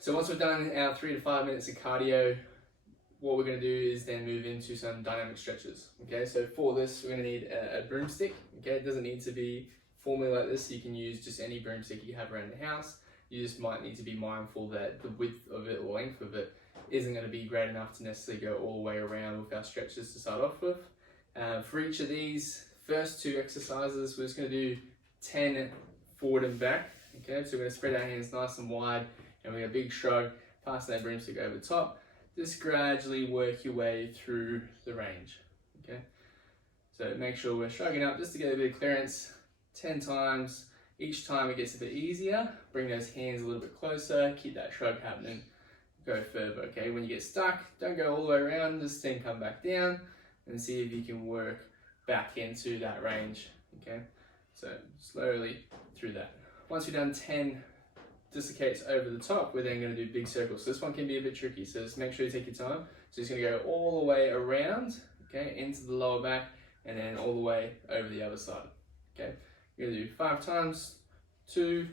So once we've done our 3 to 5 minutes of cardio, what we're going to do is then move into some dynamic stretches. Okay, so for this, we're going to need a broomstick. Okay, it doesn't need to be formally like this. You can use just any broomstick you have around the house. You just might need to be mindful that the width of it or length of it isn't going to be great enough to necessarily go all the way around with our stretches to start off with. For each of these first 2 exercises, we're just going to do 10 forward and back. Okay, so we're going to spread our hands nice and wide, and we're going to big shrug, pass that broomstick over the top. Just gradually work your way through the range. Okay, so make sure we're shrugging up just to get a bit of clearance. 10 times. Each time it gets a bit easier. Bring those hands a little bit closer. Keep that shrug happening. Go further. Okay, when you get stuck, don't go all the way around. Just then come back down and see if you can work back into that range. Okay, so slowly through that. Once you've done 10 dislocates over the top, we're then going to do big circles. So this one can be a bit tricky, so just make sure you take your time. So it's going to go all the way around, okay, into the lower back, and then all the way over the other side. Okay, you're going to do 5 times, 2,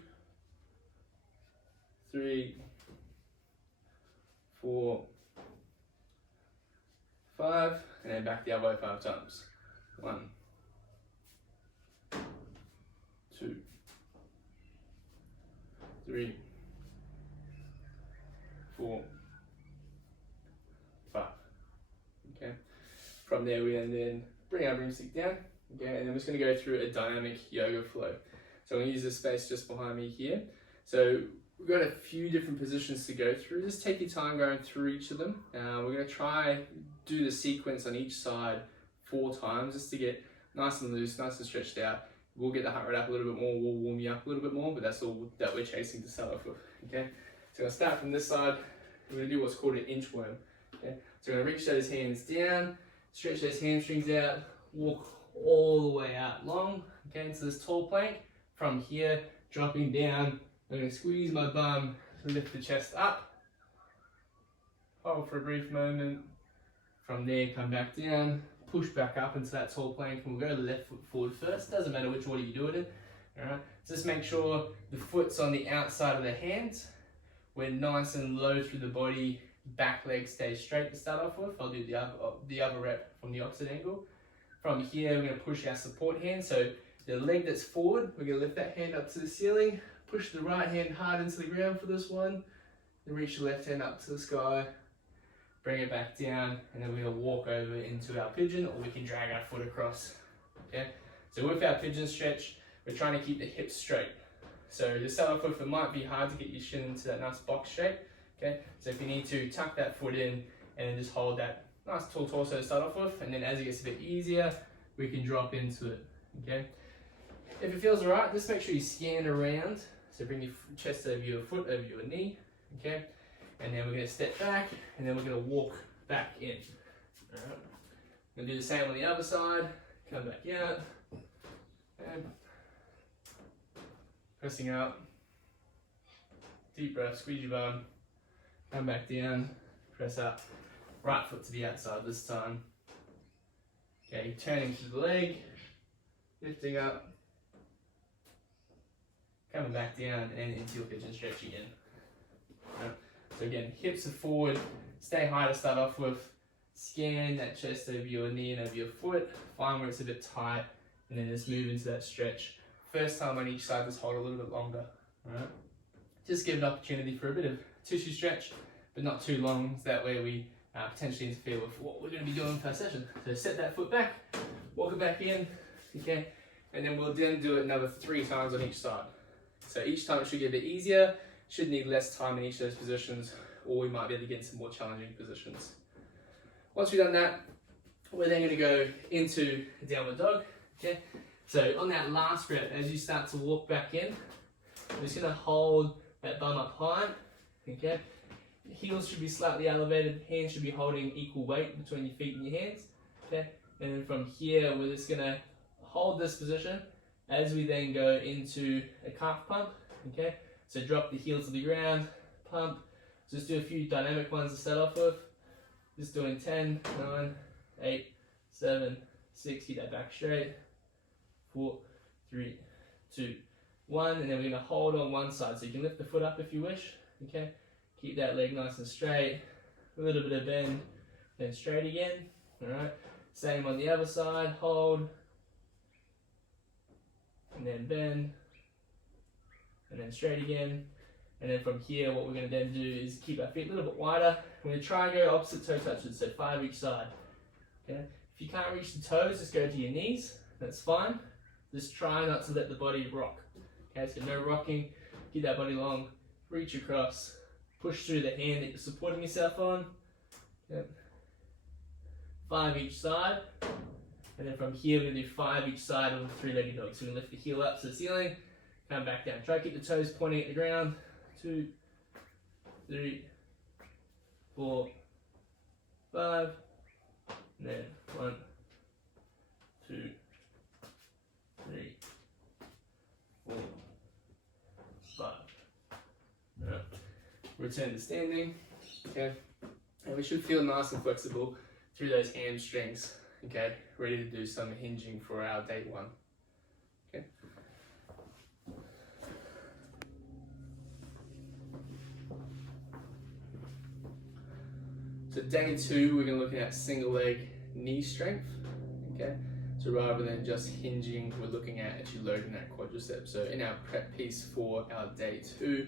3, 4, 5, and then back the other way 5 times. 1, 2, 3, 4, 5. Okay. From there, we then bring our broomstick down. Okay, and then we're just going to go through a dynamic yoga flow. So I'm going to use this space just behind me here. So we've got a few different positions to go through. Just take your time going through each of them. We're going to try do the sequence on each side 4 times just to get nice and loose, nice and stretched out. We'll get the heart rate up a little bit more, we'll warm you up a little bit more, but that's all that we're chasing to start off with. Okay, so I'm going to start from this side. We're going to do what's called an inchworm. Okay, so we're going to reach those hands down, stretch those hamstrings out, walk all the way out long, okay, into this tall plank. From here, dropping down, I'm going to squeeze my bum, lift the chest up, hold for a brief moment. From there, come back down, push back up into that tall plank, and we'll go left foot forward first. Doesn't matter which order you do it in. All right, just make sure the foot's on the outside of the hands. We're nice and low through the body. Back leg stays straight to start off with. I'll do the other rep from the opposite angle. From here, we're going to push our support hand. So the leg that's forward, we're going to lift that hand up to the ceiling. Push the right hand hard into the ground for this one. Then reach the left hand up to the sky. Bring it back down, and then we're going to walk over into our pigeon, or we can drag our foot across. Okay. So with our pigeon stretch, we're trying to keep the hips straight. So to start off with, it might be hard to get your shin into that nice box shape. Okay. So if you need to tuck that foot in and then just hold that nice tall torso to start off with, and then as it gets a bit easier, we can drop into it. Okay. If it feels alright, just make sure you scan around. So bring your chest over your foot, over your knee. Okay. And then we're going to step back, and then we're going to walk back in. Alright. We're going to do the same on the other side. Come back out. And pressing up. Deep breath, squeeze your bum. Come back down. Press up. Right foot to the outside this time. Okay, turning to the leg. Lifting up. Coming back down and into your pigeon stretch again. Right. So again, hips are forward, stay high to start off with, scan that chest over your knee and over your foot, find where it's a bit tight, and then just move into that stretch. First time on each side, just hold a little bit longer, right? Just give an opportunity for a bit of tissue stretch, but not too long, so that way we potentially interfere with what we're going to be doing per session. So set that foot back, walk it back in, okay, and then we'll then do it another 3 times on each side. So each time it should get a bit easier. Should need less time in each of those positions, or we might be able to get into more challenging positions. Once we've done that, we're then going to go into a downward dog. Okay, so on that last rep, as you start to walk back in, we're just going to hold that bum up high. Okay, heels should be slightly elevated, hands should be holding equal weight between your feet and your hands. Okay, and then from here, we're just going to hold this position as we then go into a calf pump. Okay. So drop the heels to the ground, pump. Just do a few dynamic ones to start off with. Just doing 10, 9, 8, 7, 6. Keep that back straight. 4, 3, 2, 1. And then we're going to hold on one side. So you can lift the foot up if you wish. Okay. Keep that leg nice and straight. A little bit of bend, then straight again. Alright. Same on the other side. Hold. And then bend. And then straight again. And then from here, what we're going to then do is keep our feet a little bit wider. We're going to try and go opposite toe touches, so 5 each side. Okay. If you can't reach the toes, just go to your knees. That's fine. Just try not to let the body rock. Okay, so no rocking. Keep that body long. Reach across. Push through the hand that you're supporting yourself on. Yep. 5 each side. And then from here, we're going to do 5 each side of the three-legged dog. So we're going to lift the heel up to the ceiling, come back down. Try to keep the toes pointing at the ground. 2, 3, 4, 5. And then 1, 2, 3, 4, 5. Right. Return to standing. Okay. And we should feel nice and flexible through those hamstrings. Okay. Ready to do some hinging for our day 1. Okay. So day 2, we're going to look at single leg knee strength. Okay. So rather than just hinging, we're looking at actually loading that quadricep. So in our prep piece for our day 2,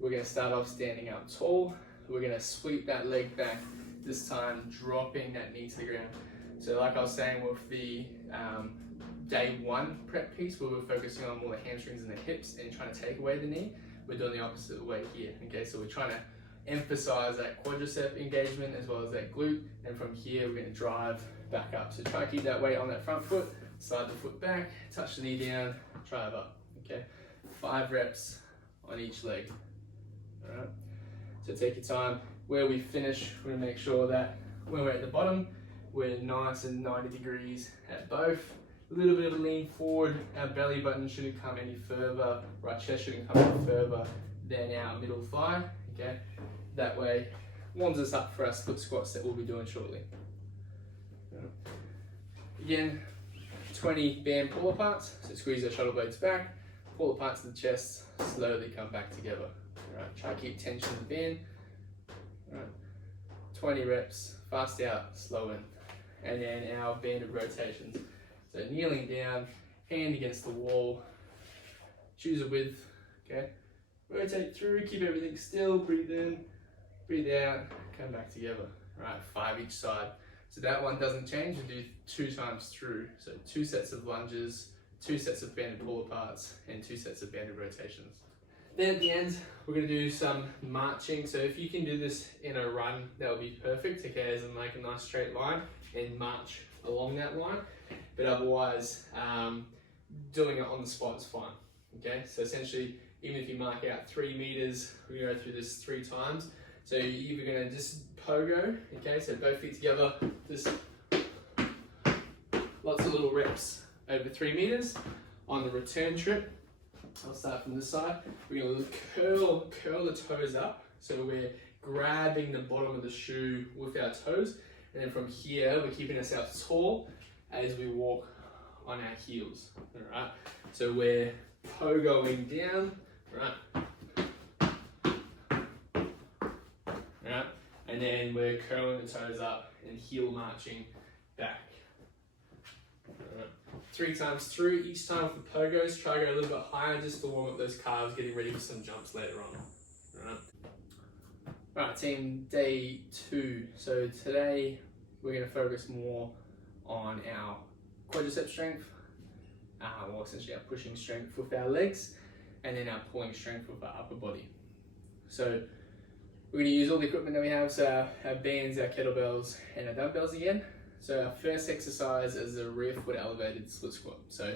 we're going to start off standing up tall. We're going to sweep that leg back, this time dropping that knee to the ground. So like I was saying with the day 1 prep piece, where we're focusing on more the hamstrings and the hips and trying to take away the knee, we're doing the opposite way here. Okay, so we're trying to emphasize that quadricep engagement as well as that glute, and from here we're going to drive back up. So try to keep that weight on that front foot, slide the foot back, touch the knee down, drive up. Okay, 5 reps on each leg. All right, so take your time. Where we finish, we're going to make sure that when we're at the bottom, we're nice and 90 degrees at both. A little bit of a lean forward. Our belly button shouldn't come any further, right chest shouldn't come any further than our middle thigh. Okay, that way warms us up for our split squats that we'll be doing shortly. Again, 20 band pull aparts. So squeeze our shoulder blades back, pull apart to the chest, slowly come back together. All right, try to keep tension in the band. All right, 20 reps, fast out, slow in. And then our banded rotations. So kneeling down, hand against the wall, choose a width, okay? Rotate through, keep everything still, breathe in, breathe out, come back together. All right, 5 each side. So that one doesn't change, we do 2 times through. So 2 sets of lunges, 2 sets of banded pull aparts, and 2 sets of banded rotations. Then at the end, we're gonna do some marching. So if you can do this in a run, that would be perfect, okay, as in like a nice straight line and march along that line. But otherwise, doing it on the spot is fine, okay? So essentially, even if you mark out 3 meters, we're gonna go through this 3 times. So you're either gonna just pogo, okay? So both feet together, just lots of little reps over 3 meters. On the return trip, I'll start from this side. We're gonna curl the toes up. So we're grabbing the bottom of the shoe with our toes. And then from here, we're keeping ourselves tall as we walk on our heels, all right? So we're pogoing down, right? All right? And then we're curling the toes up and heel marching back. All right. 3 times through, each time with the pogos, try to go a little bit higher just to warm up those calves, getting ready for some jumps later on. All right. Right, team, day 2. So today we're going to focus more on our quadricep strength, or essentially our pushing strength with our legs, and then our pulling strength with our upper body. So we're going to use all the equipment that we have, so our bands, our kettlebells, and our dumbbells again. So our first exercise is a rear foot elevated split squat. So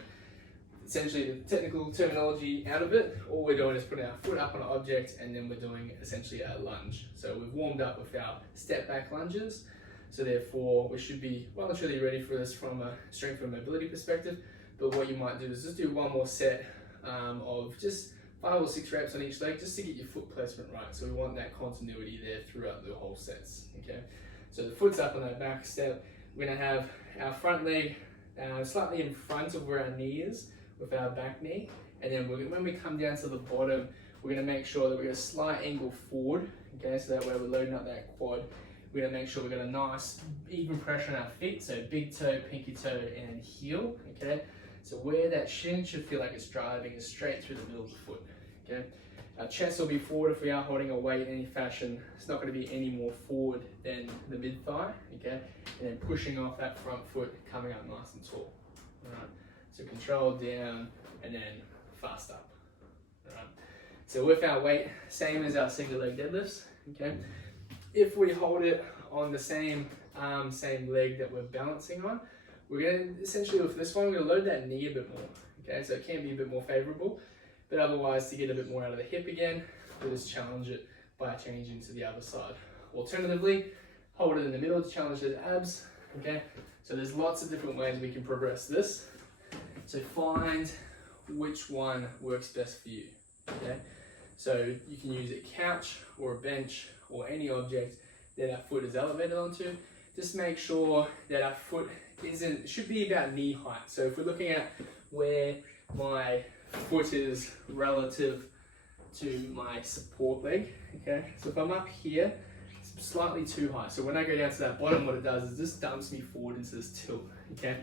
essentially the technical terminology out of it, all we're doing is putting our foot up on an object and then we're doing essentially a lunge. So we've warmed up with our step back lunges. So therefore we should be well and truly ready for this from a strength and mobility perspective. But what you might do is just do one more set of just 5 or 6 reps on each leg just to get your foot placement right. So we want that continuity there throughout the whole sets, okay? So the foot's up on that back step. We're gonna have our front leg slightly in front of where our knee is with our back knee. And then when we come down to the bottom, we're going to make sure that we're going to slight angle forward, okay, so that way we're loading up that quad. We're going to make sure we've got a nice even pressure on our feet, so big toe, pinky toe, and heel, okay? So where that shin should feel like it's driving is straight through the middle of the foot, okay? Our chest will be forward if we are holding a weight in any fashion. It's not going to be any more forward than the mid-thigh, okay? And then pushing off that front foot, coming up nice and tall, all right? So control down and then fast up, all right? So with our weight, same as our single leg deadlifts, okay? If we hold it on the same arm, same leg that we're balancing on, we're going to essentially, with this one, we're going to load that knee a bit more, okay? So it can be a bit more favorable, but otherwise, to get a bit more out of the hip again, we'll just challenge it by changing to the other side. Alternatively, hold it in the middle to challenge those abs, okay? So there's lots of different ways we can progress this. So find which one works best for you, okay? So you can use a couch or a bench or any object that our foot is elevated onto. Just make sure that our foot should be about knee height. So if we're looking at where my foot is relative to my support leg, okay? So if I'm up here, it's slightly too high. So when I go down to that bottom, what it does is this dumps me forward into this tilt, okay?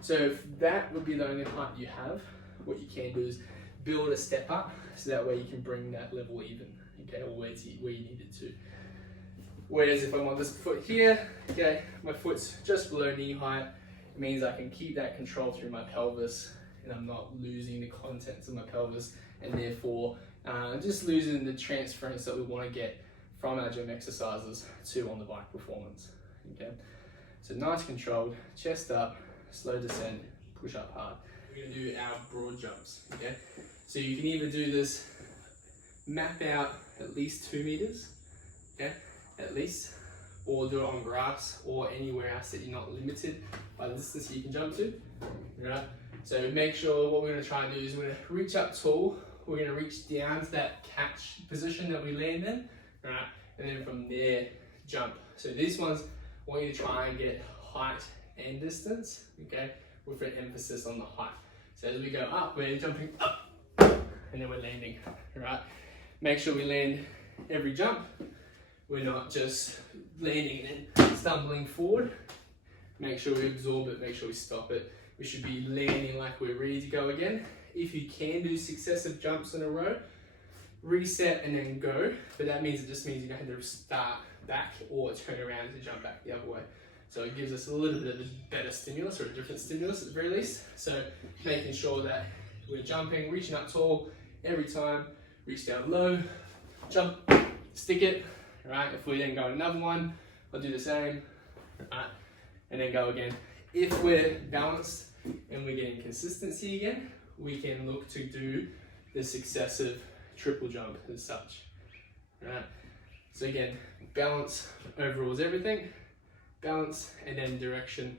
So if that would be the only height you have, what you can do is build a step up, so that way you can bring that level even, okay, or where you need it to. Whereas if I'm on this foot here, okay, my foot's just below knee height, it means I can keep that control through my pelvis and I'm not losing the contents of my pelvis and therefore just losing the transference that we want to get from our gym exercises to on the bike performance, okay. So nice controlled, chest up, slow descent, push up hard. We're going to do our broad jumps, okay. So you can either do this, map out at least 2 meters, okay, at least, or do it on grass or anywhere else that you're not limited by the distance you can jump to, right? So make sure what we're going to try and do is we're going to reach up tall, we're going to reach down to that catch position that we land in, right? And then from there, jump. So these ones, I want you to try and get height and distance, okay, with an emphasis on the height. So as we go up, we're jumping up, and then we're landing, right? Make sure we land every jump. We're not just landing and then stumbling forward. Make sure we absorb it, make sure we stop it. We should be landing like we're ready to go again. If you can do successive jumps in a row, reset and then go, but that means, it just means you don't have to start back or turn around to jump back the other way. So it gives us a little bit of a better stimulus, or a different stimulus at the very least. So making sure that we're jumping, reaching up tall every time, reach down low, jump, stick it, right? If we then go another one, I'll do the same, right? And then go again. If we're balanced and we're getting consistency again, we can look to do the successive triple jump as such, right? So again, balance overall is everything. Balance and then direction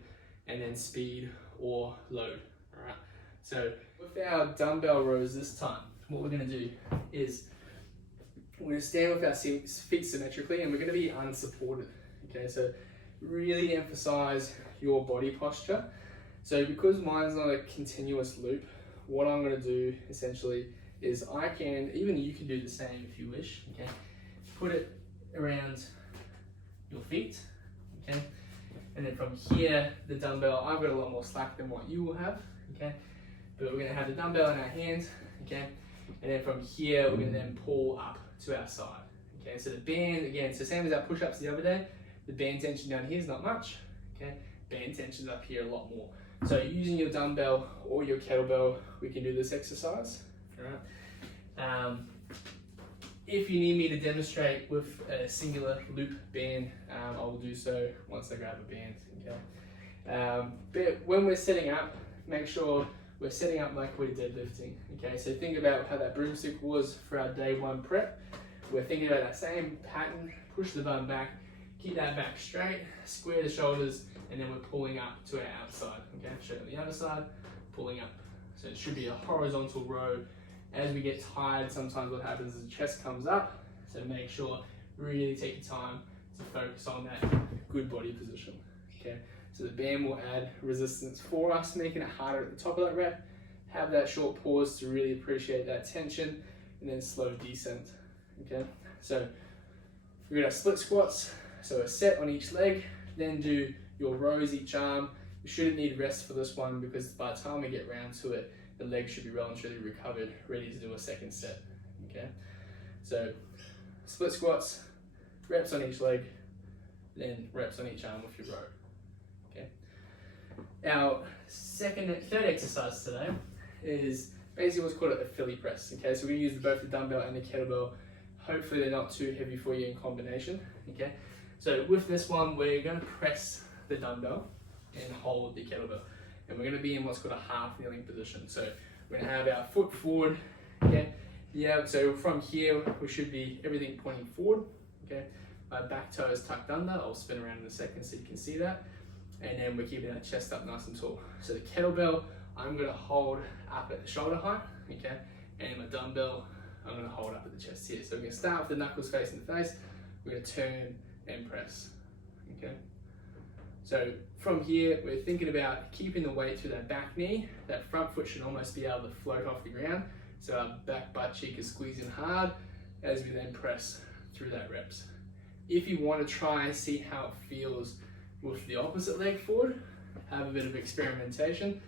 and then speed or load, all right? So with our dumbbell rows this time, what we're gonna do is we're gonna stand with our feet symmetrically and we're gonna be unsupported, okay? So really emphasize your body posture. So because mine's not a continuous loop, what I'm gonna do essentially is even you can do the same if you wish, okay? Put it around your feet, okay? And then from here, the dumbbell, I've got a lot more slack than what you will have, okay? But we're gonna have the dumbbell in our hands, okay? And then from here, we're gonna then pull up to our side, okay? So the band, again, so same as our push-ups the other day, the band tension down here is not much, okay? Band tension's up here a lot more. So using your dumbbell or your kettlebell, we can do this exercise, all right? If you need me to demonstrate with a singular loop band, I will do so once I grab a band, okay? But when we're setting up, make sure we're setting up like we're deadlifting, okay? So think about how that broomstick was for our day one prep. We're thinking about that same pattern, push the bum back, keep that back straight, square the shoulders, and then we're pulling up to our outside, okay? Straight on the other side, pulling up. So it should be a horizontal row. As we get tired, sometimes what happens is the chest comes up, so make sure, really take your time to focus on that good body position, okay? So the band will add resistance for us, making it harder at the top of that rep. Have that short pause to really appreciate that tension. and then slow descent. Okay, so we're gonna split squats, so a set on each leg, then do your rows each arm. You shouldn't need rest for this one because by the time we get round to it, the leg should be well and truly recovered, ready to do a second set. Okay, so split squats, reps on each leg, then reps on each arm with your row. Okay, our third exercise today is basically what's called a Philly press. Okay, so we're gonna use both the dumbbell and the kettlebell. Hopefully they're not too heavy for you in combination. Okay, so with this one, we're gonna press the dumbbell and hold the kettlebell. And we're gonna be in what's called a half kneeling position. So we're gonna have our foot forward, okay? Yeah, so from here, we should be everything pointing forward, okay? My back toe is tucked under. I'll spin around in a second so you can see that. And then we're keeping our chest up nice and tall. So the kettlebell, I'm gonna hold up at the shoulder height, okay? And my dumbbell, I'm gonna hold up at the chest here. So we're gonna start with the knuckles facing the face. We're gonna turn and press, okay? So from here, we're thinking about keeping the weight through that back knee. That front foot should almost be able to float off the ground. So our back butt cheek is squeezing hard as we then press through that reps. If you want to try and see how it feels with the opposite leg forward, have a bit of experimentation.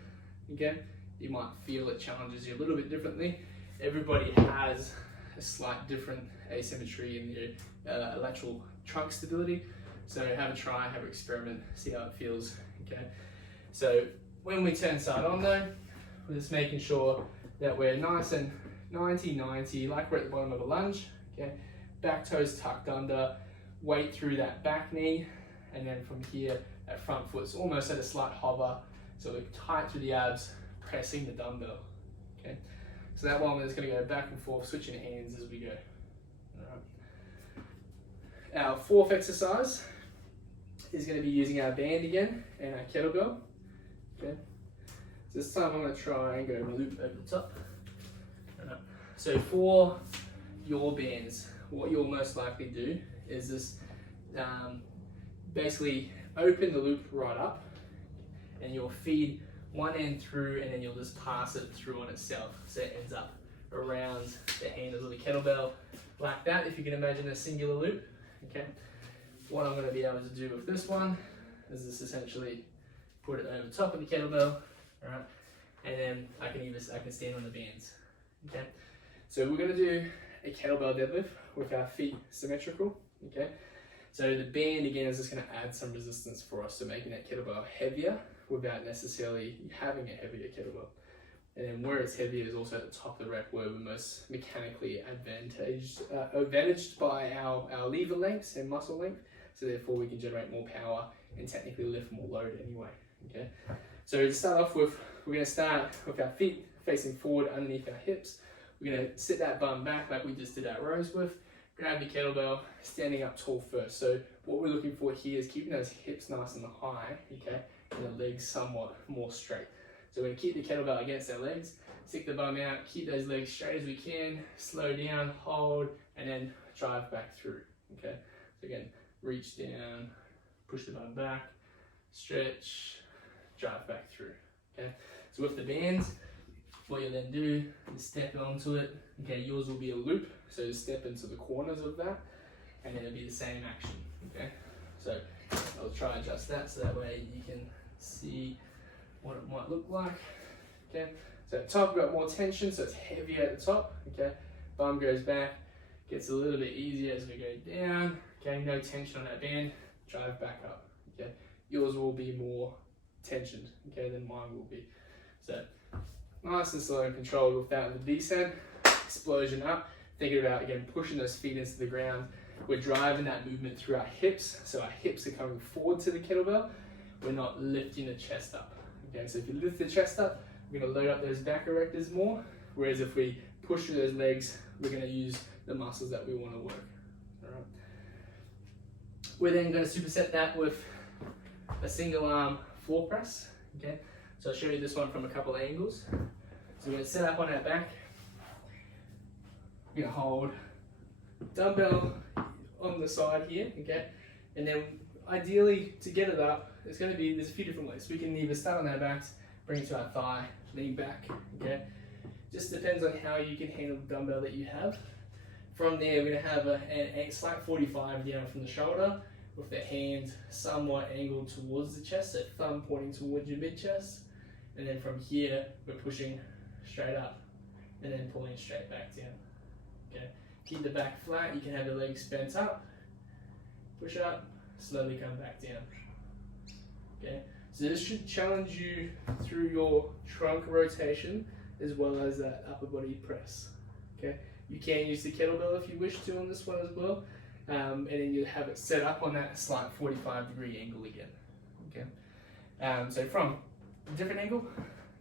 Okay, you might feel it challenges you a little bit differently. Everybody has a slight different asymmetry in their lateral trunk stability. So have a try, have an experiment, see how it feels, okay? So when we turn side on though, we're just making sure that we're nice and 90-90, like we're at the bottom of a lunge, okay? Back toes tucked under, weight through that back knee, and then from here, that front foot's almost at a slight hover, so we're tight through the abs, pressing the dumbbell, okay? So that one, we're just gonna go back and forth, switching hands as we go. All right. Our fourth exercise is going to be using our band again and our kettlebell. Okay, so this time I'm going to try and go a loop over the top. Right. So for your bands, what you'll most likely do is this basically open the loop right up, and you'll feed one end through, and then you'll just pass it through on itself, so it ends up around the handles of the kettlebell like that. If you can imagine a singular loop. Okay. What I'm going to be able to do with this one is just essentially put it over top of the kettlebell, all right, and then I can stand on the bands. Okay, so we're going to do a kettlebell deadlift with our feet symmetrical. Okay, so the band again is just going to add some resistance for us, so making that kettlebell heavier without necessarily having a heavier kettlebell. And then where it's heavier is also at the top of the rep, where we're most mechanically advantaged by our lever lengths and muscle length. So therefore we can generate more power and technically lift more load anyway, okay? So to start off with, we're gonna start with our feet facing forward underneath our hips. We're gonna sit that bum back like we just did our rows with, grab the kettlebell, standing up tall first. So what we're looking for here is keeping those hips nice and high, okay? And the legs somewhat more straight. So we're gonna keep the kettlebell against our legs, stick the bum out, keep those legs straight as we can, slow down, hold, and then drive back through, okay? So again, reach down, push the bum back, stretch, drive back through, okay? So with the bands, what you'll then do is step onto it, okay? Yours will be a loop, so step into the corners of that, and then it'll be the same action, okay? So I'll try and adjust that so that way you can see what it might look like, okay? So at the top we've got more tension, so it's heavier at the top, okay? Bum goes back, gets a little bit easier as we go down, okay? No tension on that band, drive back up, okay? Yours will be more tensioned, okay, than mine will be. So nice and slow and controlled without the descent, explosion up, thinking about, again, pushing those feet into the ground. We're driving that movement through our hips, so our hips are coming forward to the kettlebell. We're not lifting the chest up, okay? So if you lift the chest up, we're gonna load up those back erectors more, whereas if we push through those legs, we're gonna use the muscles that we wanna work, all right? We're then gonna superset that with a single arm floor press, okay? So I'll show you this one from a couple of angles. So we're gonna set up on our back. We're gonna hold dumbbell on the side here, okay? And then ideally, to get it up, there's a few different ways. We can either start on our backs, bring it to our thigh, lean back, okay? Just depends on how you can handle the dumbbell that you have. From there, we're going to have a slight 45 down from the shoulder, with the hand somewhat angled towards the chest, so thumb pointing towards your mid-chest. And then from here, we're pushing straight up and then pulling straight back down. Okay. Keep the back flat, you can have the legs bent up, push up, slowly come back down. Okay. So this should challenge you through your trunk rotation as well as that upper body press. Okay. You can use the kettlebell if you wish to on this one as well. And then you have it set up on that slight 45-degree angle again. Okay. So from a different angle,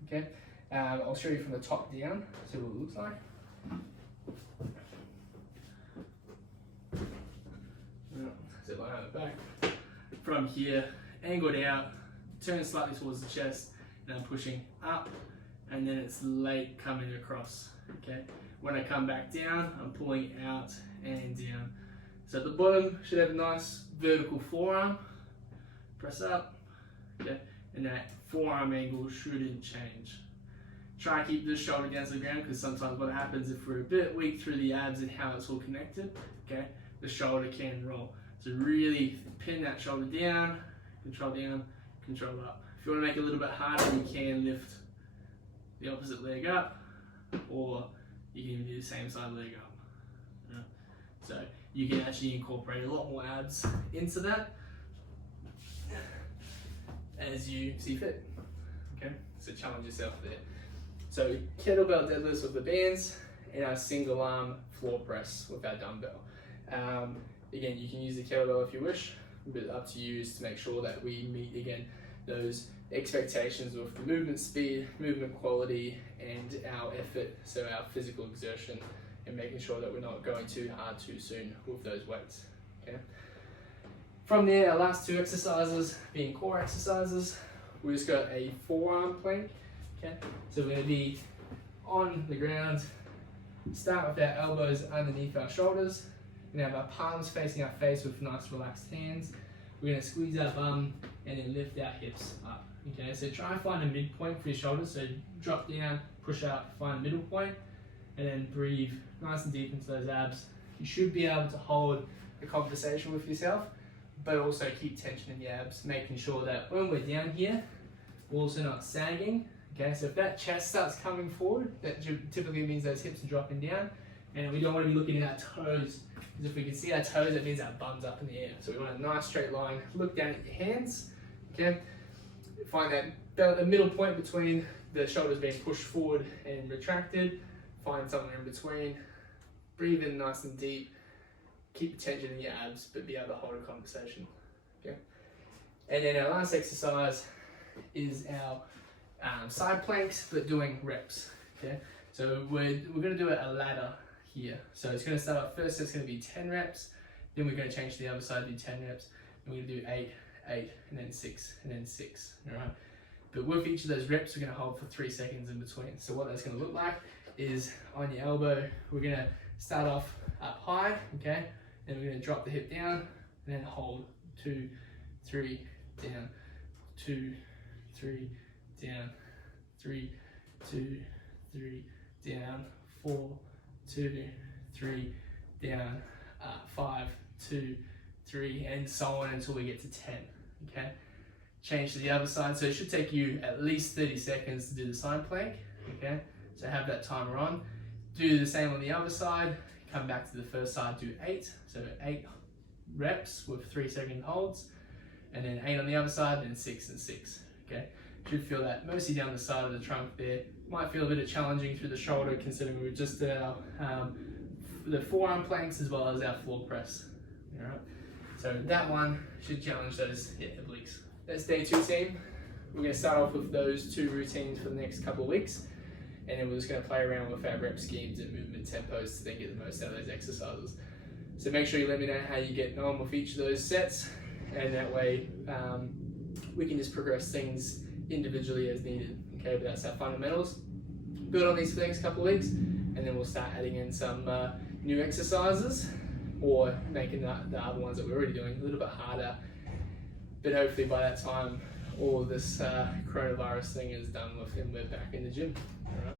okay, I'll show you from the top down, see what it looks like. So line out the back. From here, angled out, turn slightly towards the chest, and I'm pushing up, and then it's late coming across. Okay. When I come back down, I'm pulling out and down. So at the bottom, should have a nice vertical forearm. Press up, okay, and that forearm angle shouldn't change. Try and keep this shoulder down to the ground, because sometimes what happens if we're a bit weak through the abs and how it's all connected, okay, the shoulder can roll. So really pin that shoulder down, control up. If you want to make it a little bit harder, you can lift the opposite leg up, or you can even do the same side leg up. Yeah. So you can actually incorporate a lot more abs into that as you see fit. Okay, so challenge yourself there. So kettlebell deadlifts with the bands and our single arm floor press with our dumbbell. Again, you can use the kettlebell if you wish, but up to you is to make sure that we meet again those expectations of the movement speed, movement quality, and our effort, so our physical exertion, and making sure that we're not going too hard too soon with those weights. Okay. From there, our last two exercises being core exercises, we just got a forearm plank. Okay, so we're going to be on the ground, start with our elbows underneath our shoulders. We're going to have our palms facing our face with nice relaxed hands. We're going to squeeze our bum and then lift our hips up. Okay, so try and find a midpoint for your shoulders. So drop down, push up, find a middle point, and then breathe nice and deep into those abs. You should be able to hold a conversation with yourself, but also keep tension in the abs, making sure that when we're down here, we're also not sagging. Okay, so if that chest starts coming forward, that typically means those hips are dropping down, and we don't want to be looking at our toes, because if we can see our toes, that means our bum's up in the air. So we want a nice straight line. Look down at your hands. Okay, find that middle point between the shoulders being pushed forward and retracted. Find somewhere in between. Breathe in nice and deep. Keep tension in your abs, but be able to hold a conversation. Okay, and then our last exercise is our side planks, but doing reps. Okay, so we're going to do a ladder here. So it's going to start off first, it's going to be 10 reps, then we're going to change to the other side, do 10 reps, and we're going to do 8, 8, and then 6, and then 6, all right? But with each of those reps, we're going to hold for 3 seconds in between. So what that's going to look like is on your elbow, we're going to start off up high, okay? Then we're going to drop the hip down, and then hold 2, 3, down, 2, 3, down, 3, 2, 3, down, 4, 2, 3, down, 5, 2, 3, and so on until we get to 10. Okay. Change to the other side. So it should take you at least 30 seconds to do the side plank. Okay. So have that timer on. Do the same on the other side. Come back to the first side. Do 8. So 8 reps with 3-second holds, and then 8 on the other side, then 6 and 6. Okay. Should feel that mostly down the side of the trunk there. Might feel a bit of challenging through the shoulder, considering we just did our the forearm planks as well as our floor press. All right. So that one should challenge those obliques. That's day 2, team. We're going to start off with those 2 routines for the next couple of weeks, and then we're just going to play around with our rep schemes and movement tempos to then get the most out of those exercises. So make sure you let me know how you get on with each of those sets, and that way we can just progress things individually as needed. Okay, but that's our fundamentals. Build on these for the next couple of weeks, and then we'll start adding in some new exercises, or making the other ones that we're already doing a little bit harder. But hopefully by that time, all of this coronavirus thing is done with and we're back in the gym. All right.